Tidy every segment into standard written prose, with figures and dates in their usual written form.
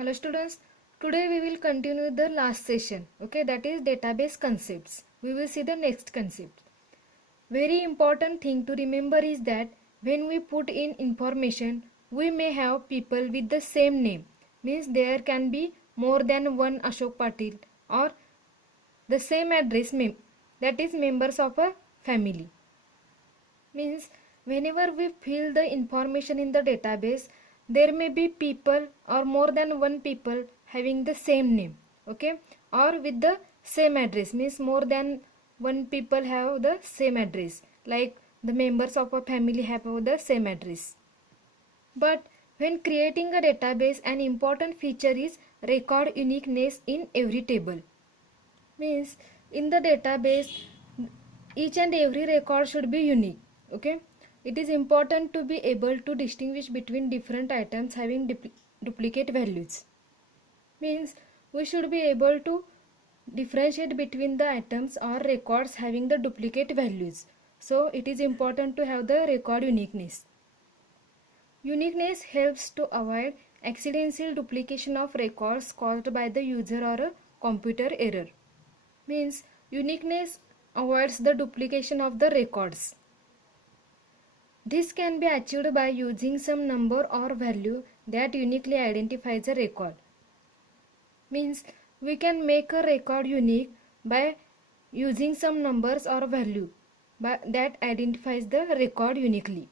Hello students, today we will continue the last session, okay, that is database concepts. We will see the next concept. Very important thing to remember is that when we put in information, we may have people with the same name. Means there can be more than one Ashok Patil or the same address, that is members of a family. Means whenever we fill the information in the database, there may be people or more than one people having the same name, okay, or with the same address. Means more than one people have the same address, like the members of a family have the same address. But when creating a database, an important feature is record uniqueness in every table. Means in the database, each and every record should be unique, okay. It is important to be able to distinguish between different items having duplicate values. Means we should be able to differentiate between the items or records having the duplicate values. So it is important to have the record uniqueness. Uniqueness helps to avoid accidental duplication of records caused by the user or a computer error. Means uniqueness avoids the duplication of the records. This can be achieved by using some number or value that uniquely identifies a record. Means we can make a record unique by using some numbers or value that identifies the record uniquely.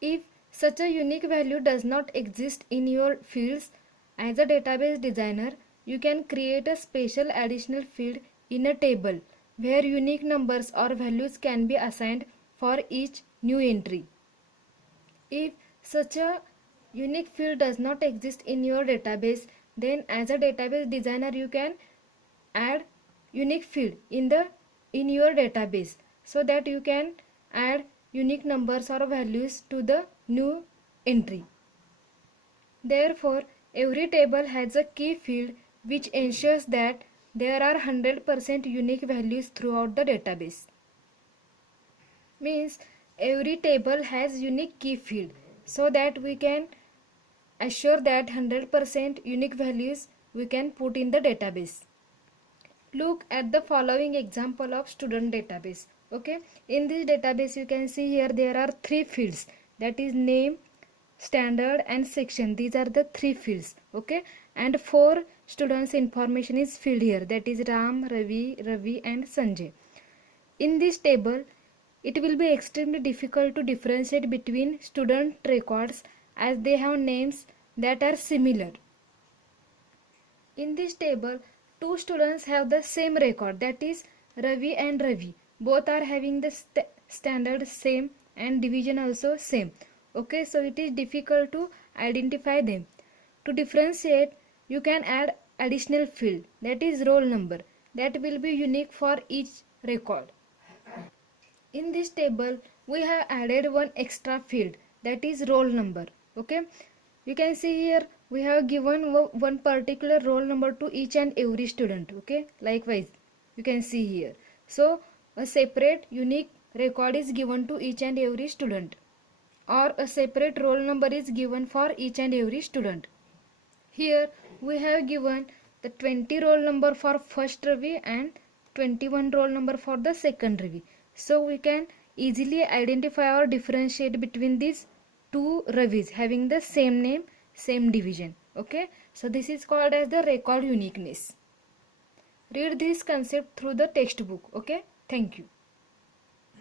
If such a unique value does not exist in your fields, as a database designer, you can create a special additional field in a table where unique numbers or values can be assigned for each new entry. If such a unique field does not exist in your database, then as a database designer you can add unique field in your database so that you can add unique numbers or values to the new entry. Therefore, every table has a key field which ensures that there are 100% unique values throughout the database. Means every table has unique key field so that we can assure that 100% unique values we can put in the database. Look at the following example of student database. Okay, in this database you can see here there are three fields, that is name, standard and section. These are the three fields, okay, and 4 students information is filled here, that is Ram, Ravi and Sanjay. In this table it will be extremely difficult to differentiate between student records as they have names that are similar. In this table 2 students have the same record, that is Ravi and Ravi. Both are having the standard same and division also same. Okay, so it is difficult to identify them. To differentiate, you can add additional field, that is roll number, that will be unique for each record. In this table we have added one extra field, that is roll number. Okay, you can see here we have given one particular roll number to each and every student. Okay, likewise you can see here. So a separate unique record is given to each and every student, or a separate roll number is given for each and every student. Here we have given the 20 roll number for first Ravi and 21 roll number for the second Ravi. So we can easily identify or differentiate between these two Ravis having the same name, same division. Okay, so this is called as the record uniqueness. Read this concept through the textbook. Okay, thank you.